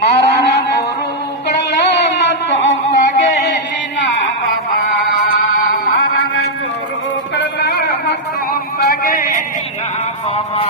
Marana guru kelama tombage lina baba. Marana guru kelama tombage lina baba.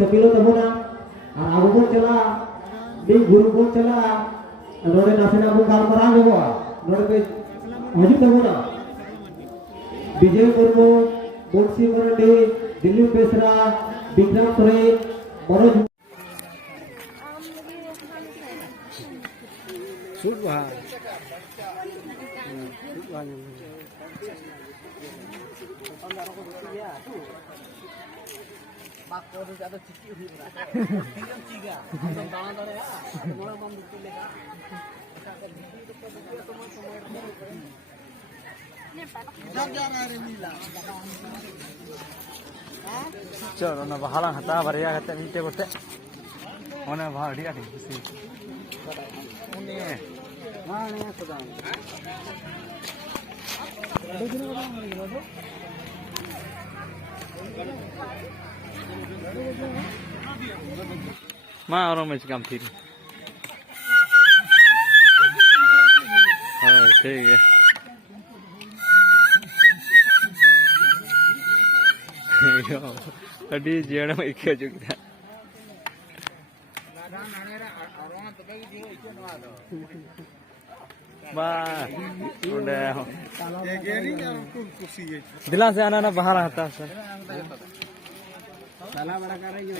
Sepilo temuna, aku pun celah, di guru pun celah, nore nasi nabu kal perang juga, nore pe maju temuna, Vijay Murmu, Bunsi Marandi, Dilip Besra, Bikram Sore, Manoj. Subhan. Bakor itu ada ciki hujan. Tinggal tiga. Ada tangan ada ya. Ada mulai membuat lega. चलो ना बहाला हता भरिया हता नीचे बोलते होने भाड़िया ठीक सी उन्हें हाँ नहीं सदा माँ और मैं काम थी हाँ ठीक है अड़ी जेड़ा में क्या चुका दिला से आना ना बाहर आता सर साला बड़ा कर रही है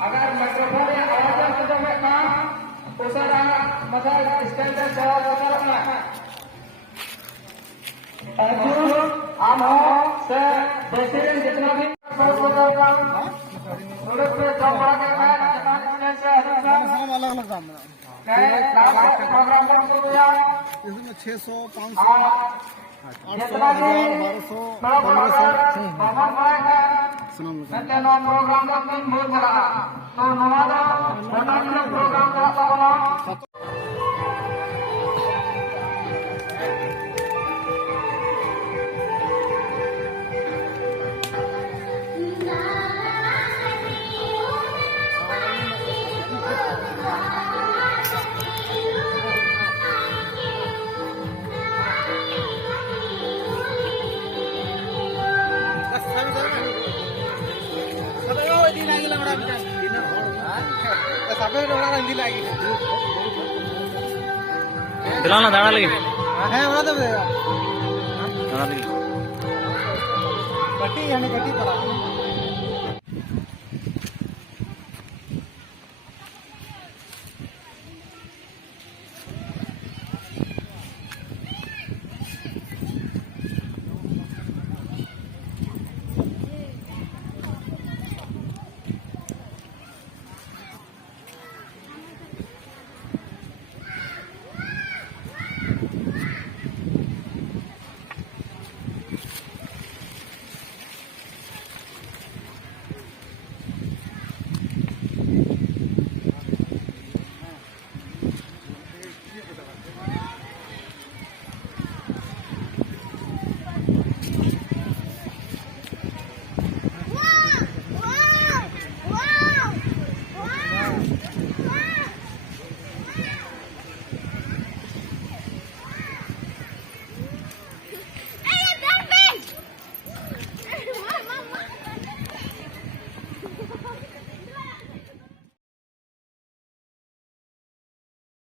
अगर माइक्रोफोन या आवाज को मैं काम तो सारा मतलब स्टैंडर्ड जवाब होता रहना अर्जुन हम हो से प्रेसिडेंट जितना भी प्रोग्राम थोड़े पे जमा के मैं जमाने से हम अलग-अलग काम प्रोग्राम को दिया इसमें 600 500 प्रोग्राम का तो नवादा प्रोग्राम का दिला ना दाड़ा लगे হ্যাঁ ওরা দেবে दाड़ा लगे কটি পড়া